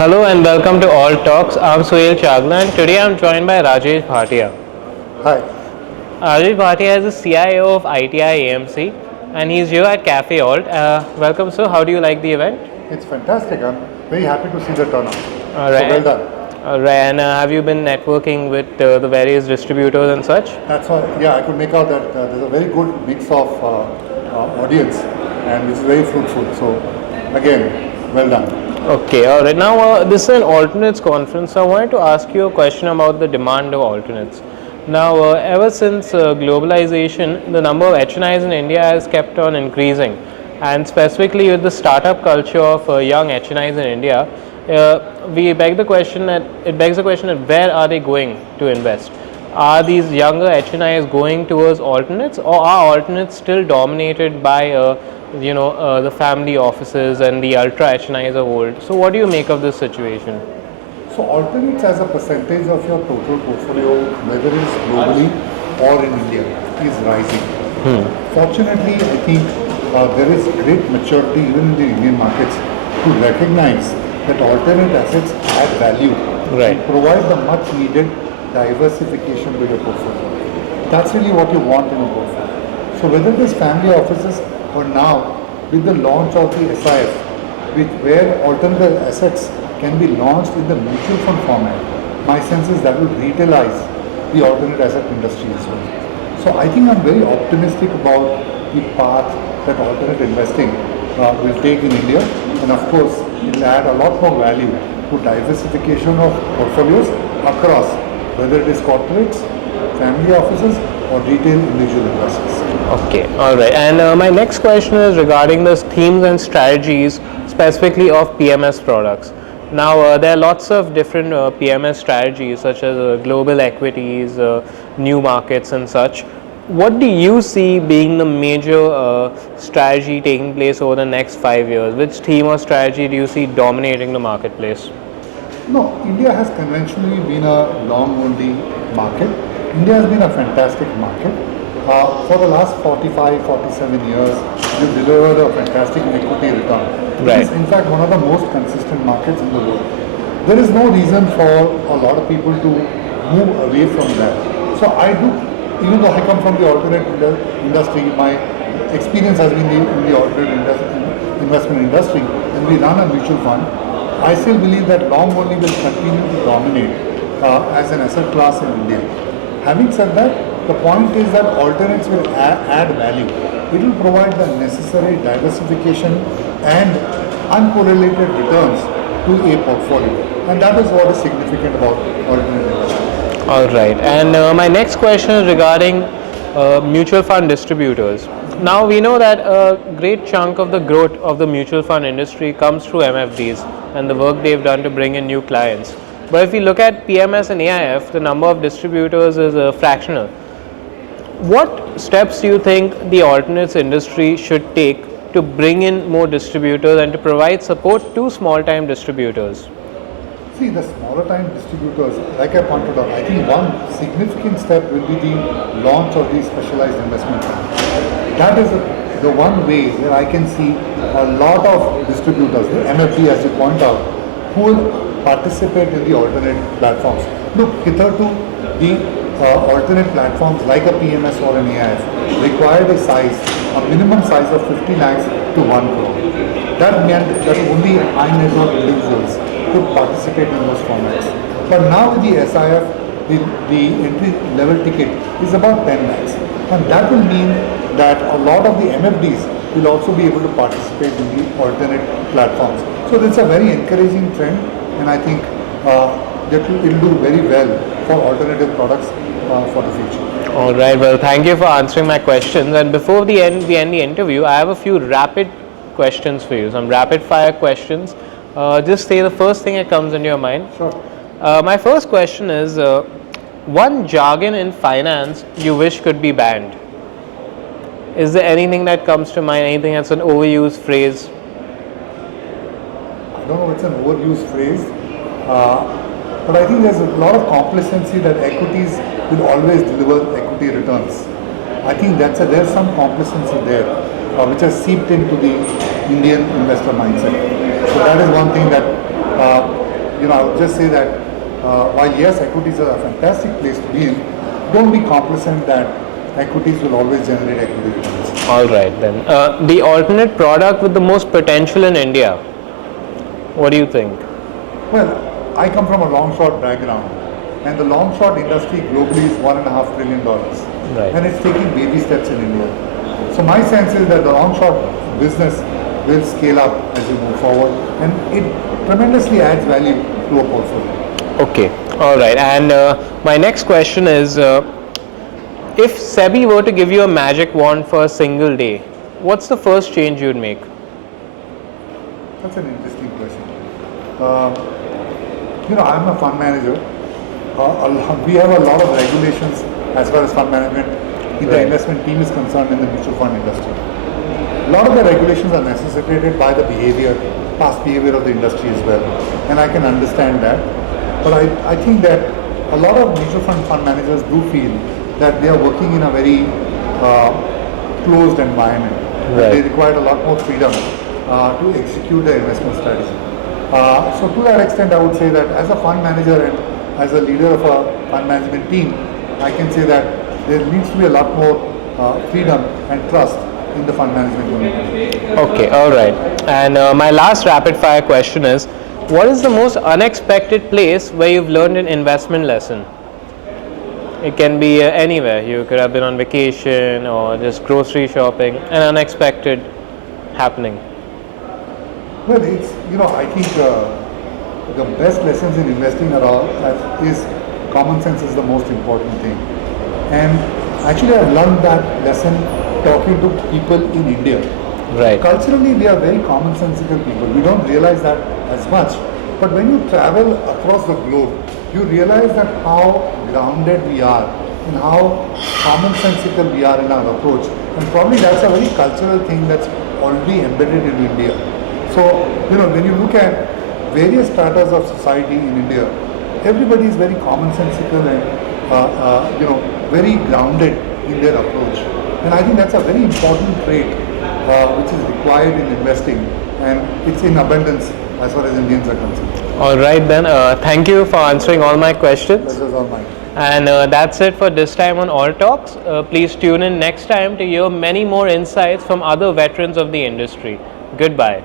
Hello and welcome to All Talks. I'm Suhail Chagla and today I'm joined by Rajesh Bhatia. Hi. Rajesh Bhatia is the CIO of ITI AMC and he's here at CafeAlt. Welcome, sir. How do you like the event? It's fantastic. I'm very happy to see the turnout. All So well right. done. All right. And have you been networking with the various distributors and such? That's why, yeah, I could make out that there's a very good mix of audience and which is very fruitful. So again, well done. Okay. All right. Now, this is an alternates conference. So I wanted to ask you a question about the demand of alternates. Now, ever since globalization, the number of HNIs in India has kept on increasing, and specifically with the startup culture of young HNIs in India, we beg the question that it begs the question that where are they going to invest? Are these younger HNIs going towards alternates, or are alternates still dominated by the family offices and the ultra HNIs of old? So, what do you make of this situation? So alternates as a percentage of your total portfolio, whether it's globally or in India, is rising. Fortunately, I think there is great maturity even in the Indian markets to recognize that alternate assets add value Right. and provide the much needed diversification to your portfolio. That's really what you want in a portfolio. So whether it is family offices or now with the launch of the SIF, where alternate assets can be launched in the mutual fund format, my sense is that will retailize the alternate asset industry as well. So I think I'm very optimistic about the path that alternate investing will take in India, and of course it will add a lot more value to diversification of portfolios across, whether it is corporates, family offices or retail individual investors. Okay, all right. And my next question is regarding the themes and strategies, specifically of PMS products. Now, there are lots of different PMS strategies, such as global equities, new markets, and such. What do you see being the major strategy taking place over the next 5 years? Which theme or strategy do you see dominating the marketplace? No, India has conventionally been a long-only market. India has been a fantastic market. For the last 45, 47 years, we've delivered a fantastic equity return. Right. It is in fact one of the most consistent markets in the world. There is no reason for a lot of people to move away from that. So I do, even though I come from the alternate industry, my experience has been in the alternate investment industry, and we run a mutual fund. I still believe that long only will continue to dominate as an asset class in India. Having said that, the point is that alternates will add value. It will provide the necessary diversification and uncorrelated returns to a portfolio. And that is what is significant about alternate investment. All right. And my next question is regarding mutual fund distributors. Now we know that a great chunk of the growth of the mutual fund industry comes through MFDs and the work they've done to bring in new clients. But if we look at PMS and AIF, the number of distributors is fractional. What steps do you think the alternates industry should take to bring in more distributors and to provide support to small-time distributors? See, the smaller time distributors, like I pointed out, I think one significant step will be the launch of these specialized investment funds. That is the one way where I can see a lot of distributors, the MFD as you point out, who will participate in the alternate platforms. Look, hitherto the alternate platforms like a PMS or an AIF required a minimum size of 50 lakhs to 1 crore. That meant that only high net worth individuals could participate in those formats. But now with the SIF, the entry level ticket is about 10 lakhs. And that will mean that a lot of the MFDs will also be able to participate in the alternate platforms. So it's a very encouraging trend, and I think that it will do very well for alternative products for the future. All right. Well, thank you for answering my questions. And before we end the interview, I have a few rapid questions for you. Some rapid fire questions. Just say the first thing that comes into your mind. Sure. My first question is one jargon in finance you wish could be banned. Is there anything that comes to mind? Anything that's an overused phrase? I don't know if it's an overused phrase, but I think there's a lot of complacency that equities will always deliver equity returns. I think there's some complacency there, which has seeped into the Indian investor mindset. So that is one thing that I would just say that while yes, equities are a fantastic place to be in, don't be complacent that equities will always generate equity returns. All right then. The alternate product with the most potential in India. What do you think? Well, I come from a long short background, and the long short industry globally is $1.5 trillion, Right. and it's taking baby steps in India. So my sense is that the long short business will scale up as we move forward, and it tremendously adds value to a portfolio. Okay. All right. And my next question is, if SEBI were to give you a magic wand for a single day, what's the first change you'd make? That's an interesting question. I'm a fund manager. We have a lot of regulations as far as fund management in the Right. investment team is concerned in the mutual fund industry. A lot of the regulations are necessitated by the behavior, past behavior of the industry as well, and I can understand that. But I think that a lot of mutual fund managers do feel that they are working in a very closed environment. Right. They require a lot more freedom to execute their investment strategy. So to that extent, I would say that as a fund manager and as a leader of a fund management team, I can say that there needs to be a lot more freedom and trust in the fund management unit. Okay, all right. And my last rapid fire question is, what is the most unexpected place where you've learned an investment lesson? It can be anywhere. You could have been on vacation or just grocery shopping, an unexpected happening. Well, I think the best lessons in investing are all is common sense is the most important thing. And actually, I've learned that lesson talking to people in India. Right. Culturally, we are very commonsensical people. We don't realize that as much. But when you travel across the globe, you realize that how grounded we are and how commonsensical we are in our approach. And probably that's a very cultural thing that's already embedded in India. So, when you look at various stratas of society in India, everybody is very commonsensical and, very grounded in their approach. And I think that's a very important trait which is required in investing, and it's in abundance as far as Indians are concerned. All right then. Thank you for answering all my questions. This is all mine. And that's it for this time on All Talks. Please tune in next time to hear many more insights from other veterans of the industry. Goodbye.